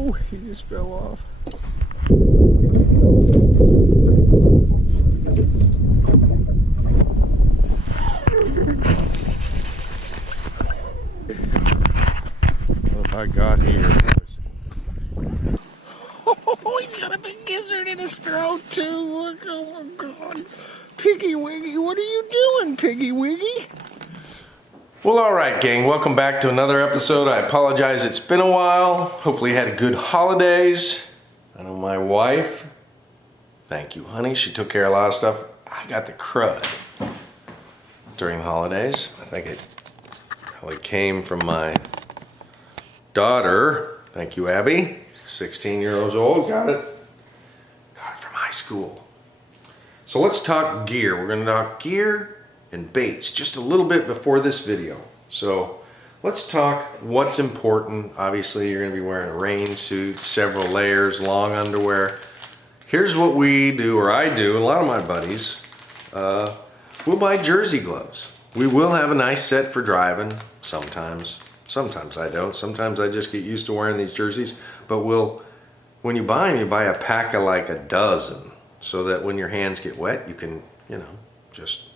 Oh, he just fell off. What have I got here? Oh, he's got a big gizzard in his throat too. Look, oh my God. Piggy Wiggy, what are you doing, Piggy Wiggy? Well, alright gang, welcome back to another episode. I apologize, it's been a while. Hopefully you had a good holidays. I know my wife, thank you honey, she took care of a lot of stuff. I got the crud during the holidays. I think it probably came from my daughter, thank you Abby, 16 years old, got it from high school. So let's talk gear. We're going to talk gear and baits just a little bit before this video. So let's talk what's important. Obviously you're going to be wearing a rain suit, several layers, long underwear. Here's what we do, or I do, and a lot of my buddies, we'll buy jersey gloves. We will have a nice set for driving sometimes. Sometimes I don't. Sometimes I just get used to wearing these jerseys. But when you buy them, you buy a pack of like a dozen so that when your hands get wet, you can, just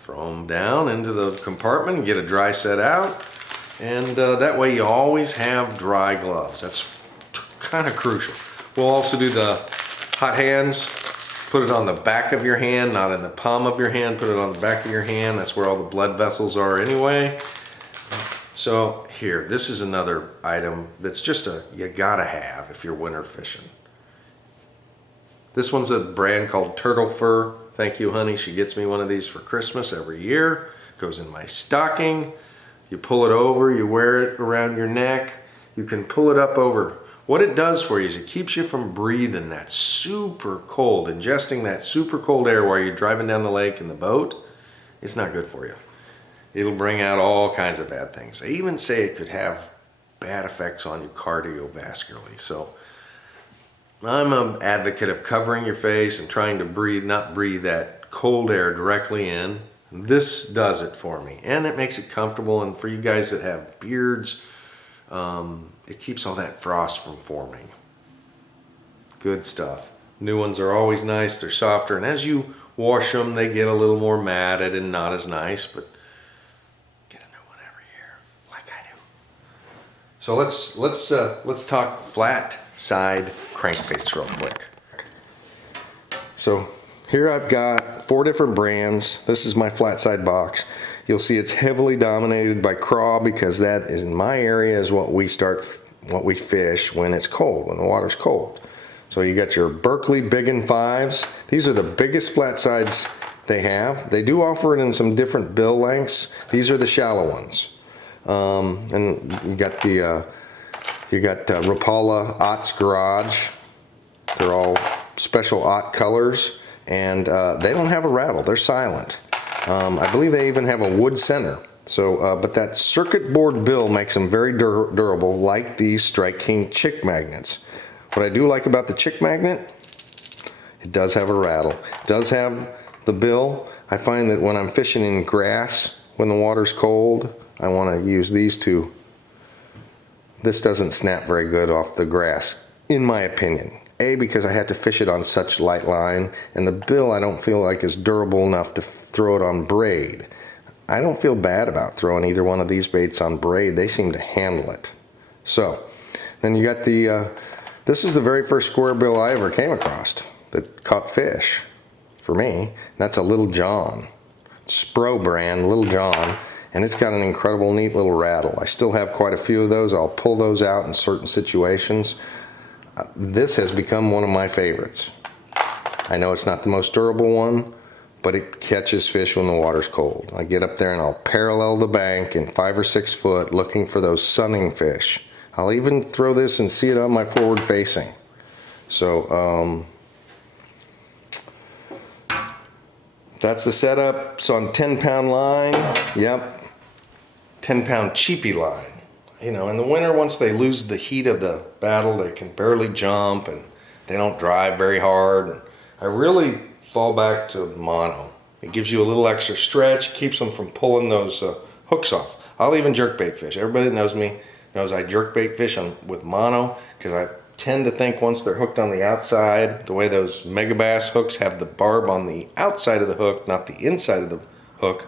throw them down into the compartment and get a dry set out. And that way you always have dry gloves. That's kind of crucial. We'll also do the hot hands. Put it on the back of your hand, not in the palm of your hand. Put it on the back of your hand. That's where all the blood vessels are anyway. So here, this is another item that's just you gotta have if you're winter fishing. This one's a brand called Turtle Fur. Thank you, honey. She gets me one of these for Christmas every year. Goes in my stocking. You pull it over, you wear it around your neck. You can pull it up over. What it does for you is it keeps you from breathing that super cold, ingesting that super cold air while you're driving down the lake in the boat. It's not good for you. It'll bring out all kinds of bad things. They even say it could have bad effects on you cardiovascularly. So I'm an advocate of covering your face and trying to not breathe that cold air directly in. This does it for me, and it makes it comfortable. And for you guys that have beards, it keeps all that frost from forming. Good stuff. New ones are always nice. They're softer, and as you wash them, they get a little more matted and not as nice. But get a new one every year, like I do. So let's talk flat side crankbaits real quick. So here I've got 4 different brands. This is my flat side box. You'll see it's heavily dominated by craw because that is in my area is what we fish when it's cold, when the water's cold. So you got your Berkeley Big and 5s. These are the biggest flat sides they have. They do offer it in some different bill lengths. These are the shallow ones. And you got Rapala Ott's Garage. They're all special Ott colors, and they don't have a rattle. They're silent. I believe they even have a wood center. So, but that circuit board bill makes them very durable, like these Strike King chick magnets. What I do like about the chick magnet, it does have a rattle. It does have the bill. I find that when I'm fishing in grass, when the water's cold, I want to use these two. This doesn't snap very good off the grass, in my opinion. A, because I had to fish it on such light line, and the bill I don't feel like is durable enough to throw it on braid. I don't feel bad about throwing either one of these baits on braid. They seem to handle it. So, then you got this is the very first square bill I ever came across that caught fish for me. That's a Little John. Spro brand, Little John. And it's got an incredible neat little rattle. I still have quite a few of those. I'll pull those out in certain situations. This has become one of my favorites. I know it's not the most durable one, but it catches fish when the water's cold. I get up there and I'll parallel the bank in 5 or 6 foot looking for those sunning fish. I'll even throw this and see it on my forward facing. So that's the setup. It's on 10-pound line. Yep, 10-pound cheapy line. You know, in the winter, once they lose the heat of the battle, they can barely jump and they don't drive very hard. I really fall back to mono. It gives you a little extra stretch, keeps them from pulling those hooks off. I'll even jerkbait fish. Everybody that knows me knows I jerkbait fish with mono because I tend to think once they're hooked on the outside, the way those mega bass hooks have the barb on the outside of the hook, not the inside of the hook,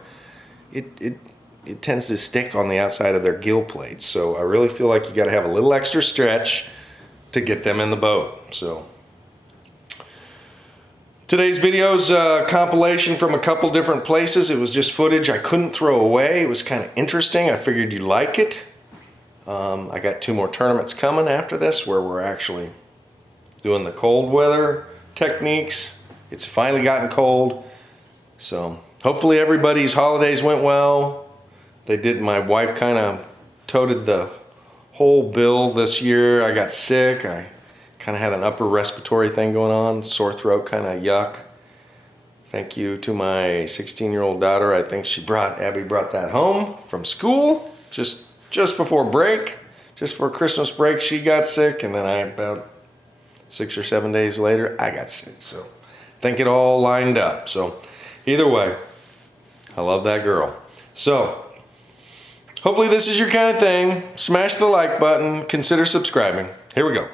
it tends to stick on the outside of their gill plates. So I really feel like you got to have a little extra stretch to get them in the boat. So today's video's a compilation from a couple different places. It was just footage I couldn't throw away. It was kind of interesting. I figured you'd like it. I got 2 more tournaments coming after this where we're actually doing the cold weather techniques. It's finally gotten cold. So hopefully everybody's holidays went well. They did. My wife kind of toted the whole bill this year. I got sick. I kind of had an upper respiratory thing going on, sore throat, kind of yuck. Thank you to my 16-year-old daughter. I think Abby brought that home from school just before break, just for Christmas break. She got sick, and then about 6 or 7 days later, I got sick. So I think it all lined up. So either way, I love that girl. So hopefully this is your kind of thing. Smash the like button, consider subscribing. Here we go.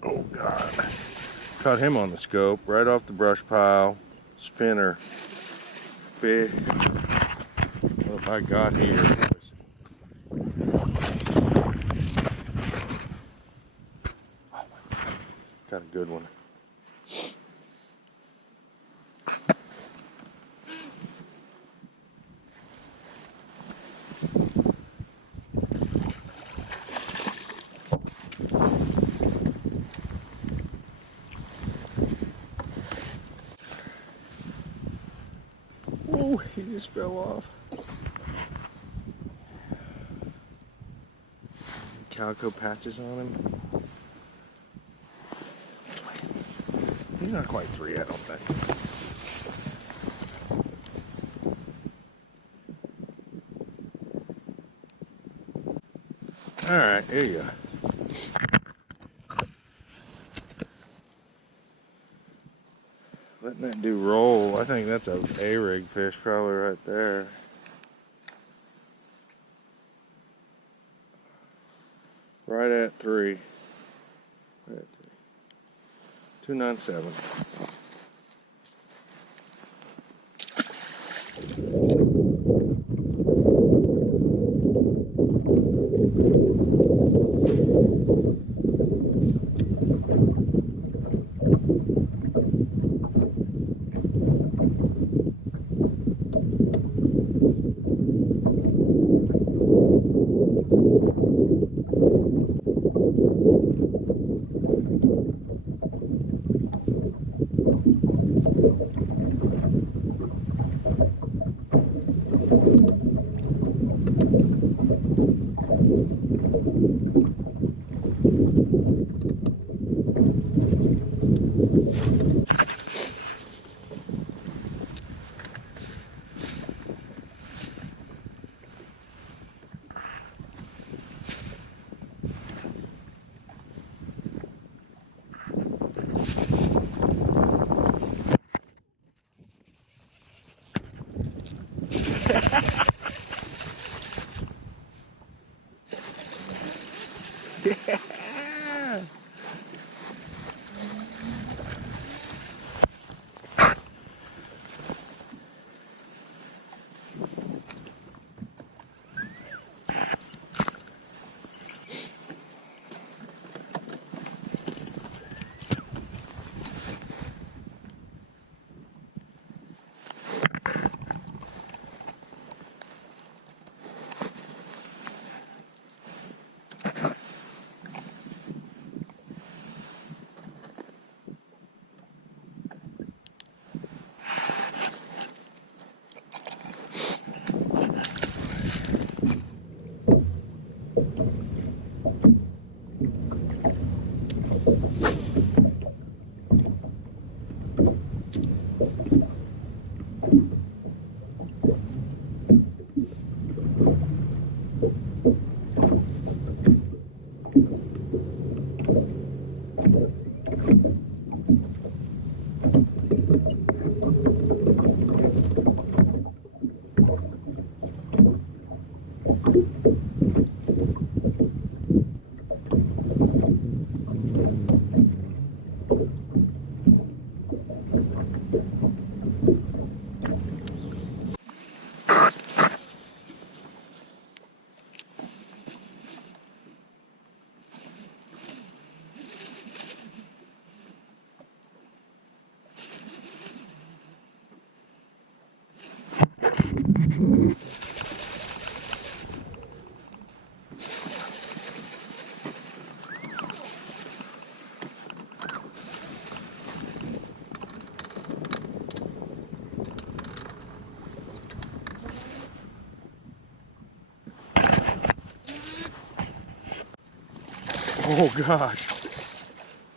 Oh God. Caught him on the scope, right off the brush pile. Spinner. Fish. What have I got here? Got a good one. just fell off. Calico patches on him. He's not quite 3, I don't think. Alright, here you go. Letting that dude roll. I think that's a A-rig fish probably right there. Right at 3. Right at 3. 297. Oh gosh.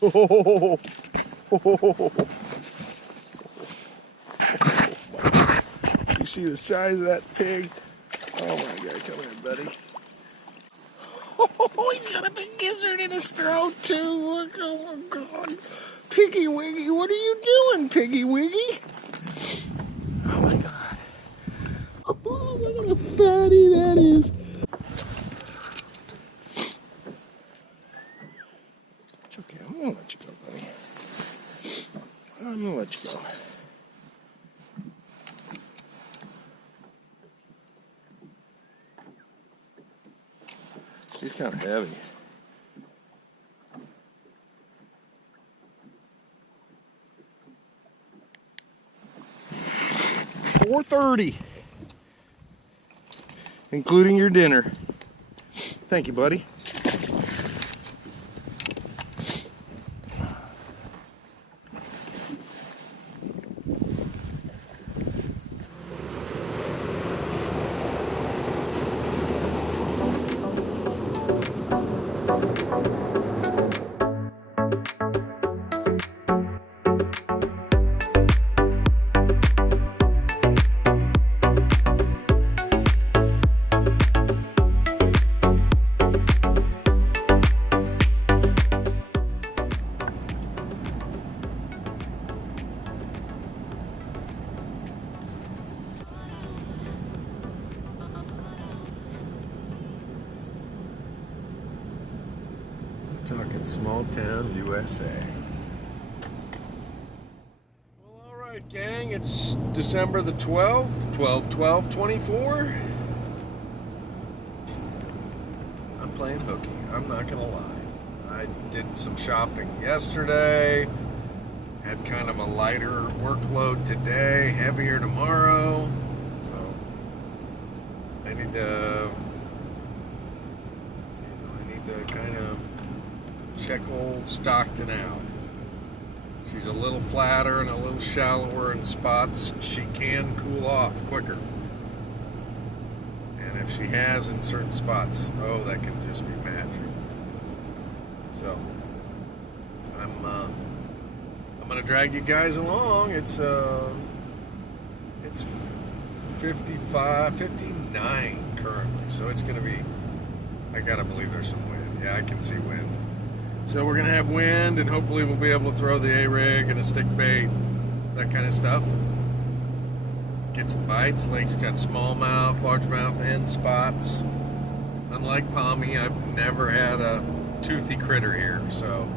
Oh, you see the size of that pig? Oh my God, come here, buddy. Oh, he's got a big gizzard in his throat too. Look, oh my God. Piggy Wiggy, what are you doing, Piggy Wiggy? Oh my God. Oh, look at the fatty that is. It's okay, I'm gonna let you go, buddy. I'm gonna let you go. He's kind of heavy. $4.30, including your dinner. Thank you, buddy. talking small town USA. Well, all right, gang. It's December the 12th, 12/12/24. I'm playing hooky. I'm not gonna lie. I did some shopping yesterday. Had kind of a lighter workload today, heavier tomorrow. So I need to kind of check old Stockton out. She's a little flatter and a little shallower in spots. She can cool off quicker. And if she has in certain spots, oh, that can just be magic. So I'm gonna drag you guys along. It's 59 currently, so it's gonna be. I gotta believe there's some wind. Yeah, I can see wind. So we're gonna have wind, and hopefully we'll be able to throw the A-rig and a stick bait, that kind of stuff. Get some bites. Lake's got smallmouth, largemouth, and spots. Unlike Palmy, I've never had a toothy critter here, so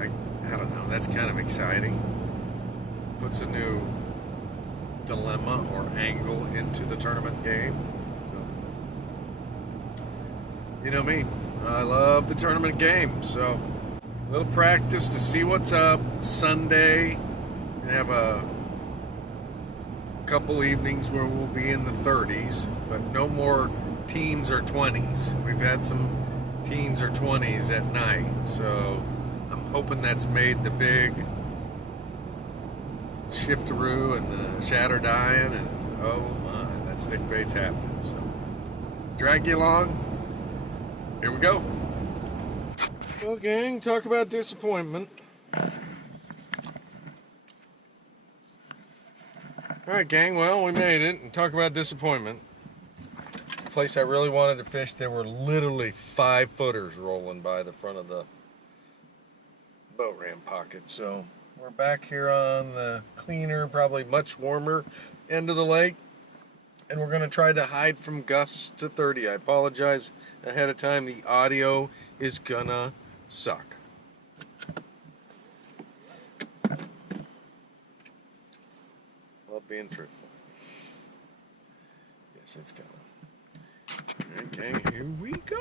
I don't know. That's kind of exciting. Puts a new dilemma or angle into the tournament game. You know me, I love the tournament game, so a little practice to see what's up. Sunday, I have a couple evenings where we'll be in the 30s, but no more teens or 20s. We've had some teens or 20s at night, so I'm hoping that's made the big shiftaroo and the shatter dying, and oh my, that stick bait's happening. So drag you along. Here we go. Well, gang, talk about disappointment. Alright, gang, well, we made it. And talk about disappointment. The place I really wanted to fish, there were literally 5-footers rolling by the front of the boat ramp pocket. So we're back here on the cleaner, probably much warmer end of the lake. And we're going to try to hide from gusts to 30. I apologize ahead of time. The audio is gonna suck. Well, being truthful. Yes, it's gonna. Okay, here we go.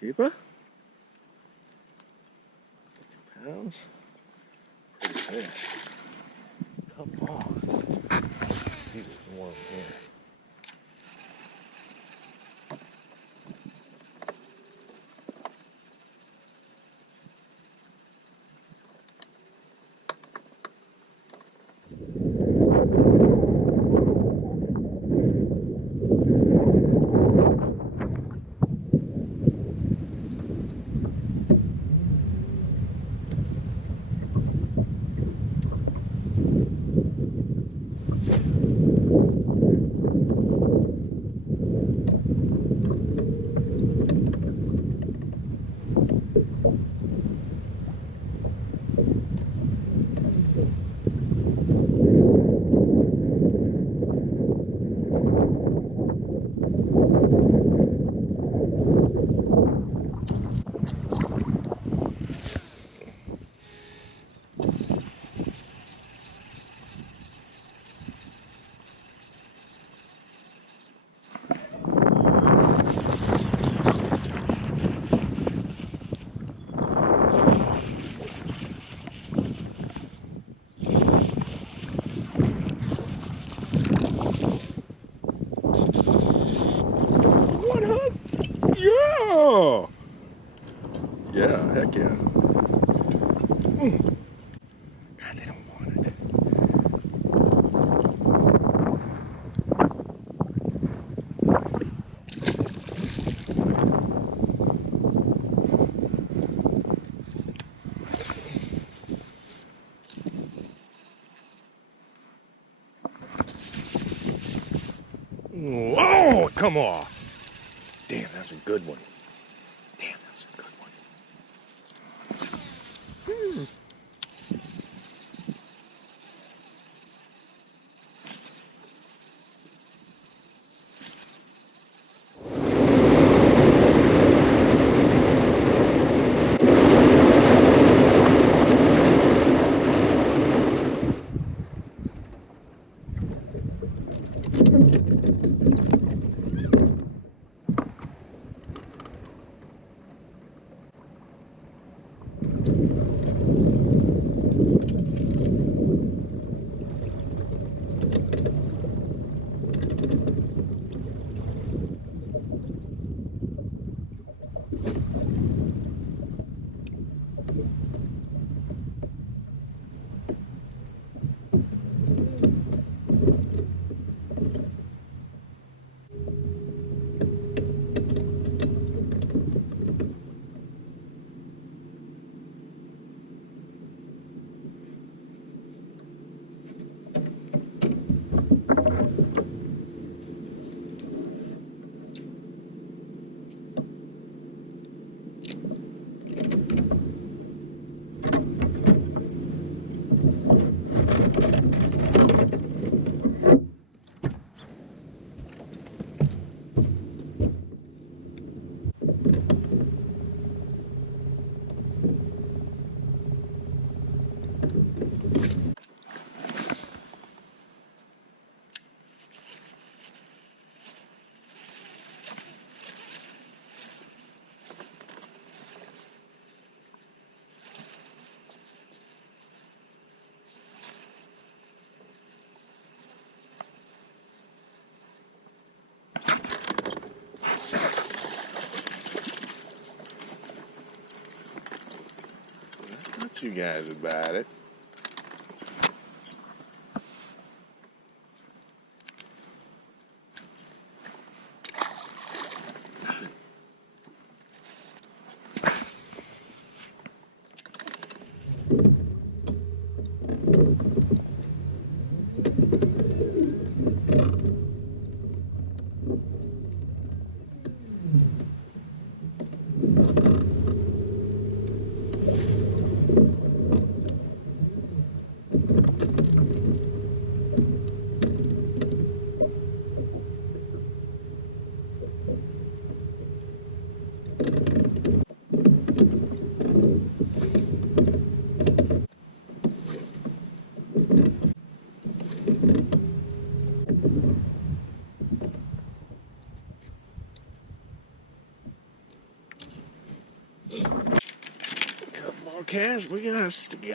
Keeper? 2 pounds. Pretty fish. Come on. Let's see there's more here. Yeah! Yeah, heck yeah. God, they don't want it. Oh, come off. Damn, that's a good one. Damn, that was a good one. Not you guys about it. Cash. We got to go.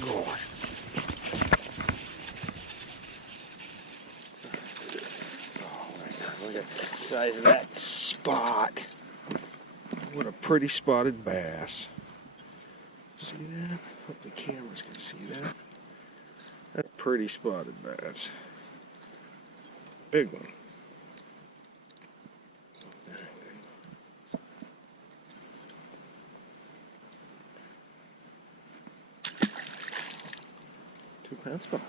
Gosh. Oh my God! Look at the size of that spot. What a pretty spotted bass. See that? Hope the cameras can see that. That's a pretty spotted bass. Big one. Two-pound spot.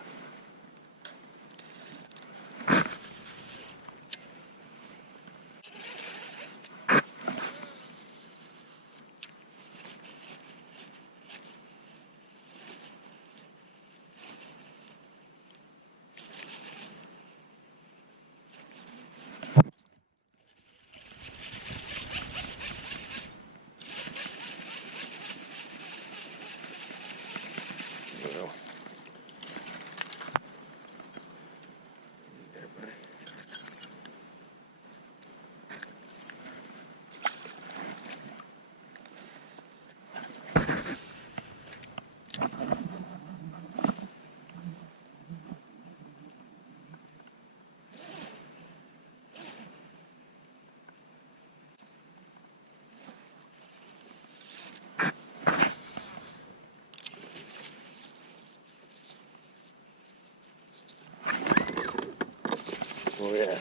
Well, oh yeah.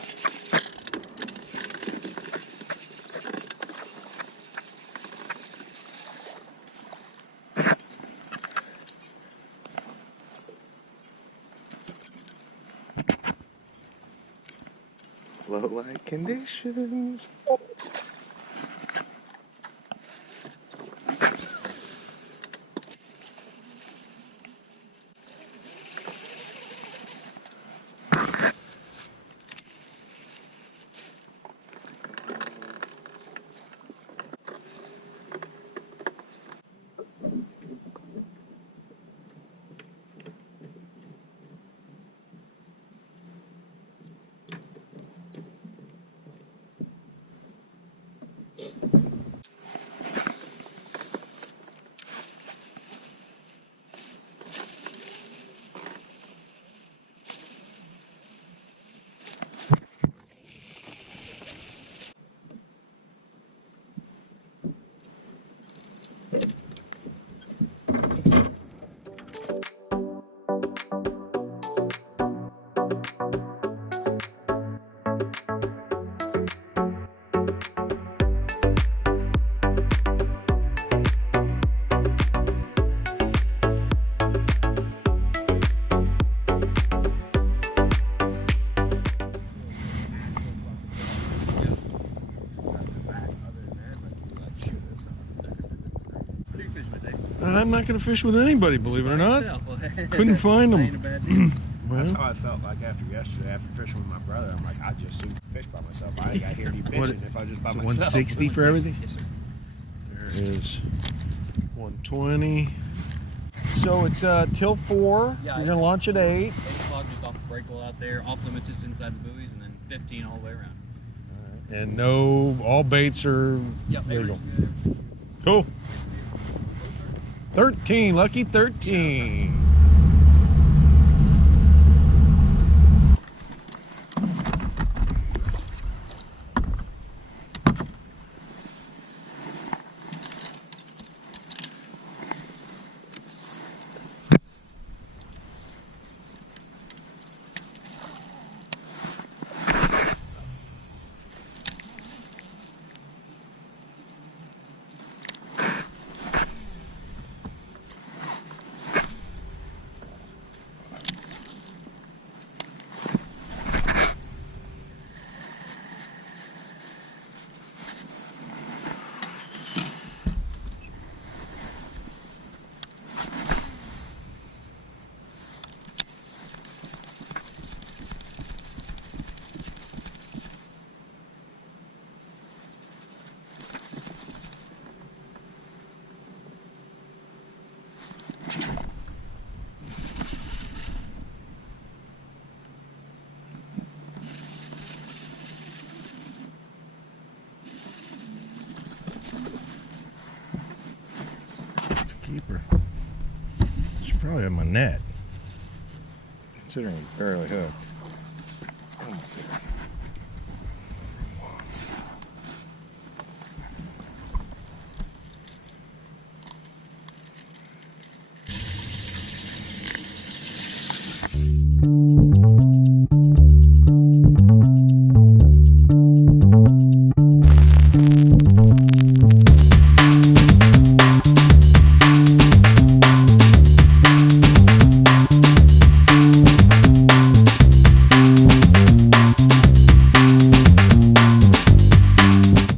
Low light conditions. I'm not going to fish with anybody, believe it or not. Couldn't find them. Well, that's how I felt like after yesterday, after fishing with my brother. I'm like, I just soon fish by myself. I ain't got here any fishing if I just by myself. 160 for everything? Yes, sir. There is 120. So it's till 4. Yeah, You're going to launch at 8. 8 o'clock just off the break wheel out there, off limits just inside the buoys, and then 15 all the way around. And no, all baits are Yep, legal. Cool. 13, lucky 13. probably on my net. Considering it's barely hooked.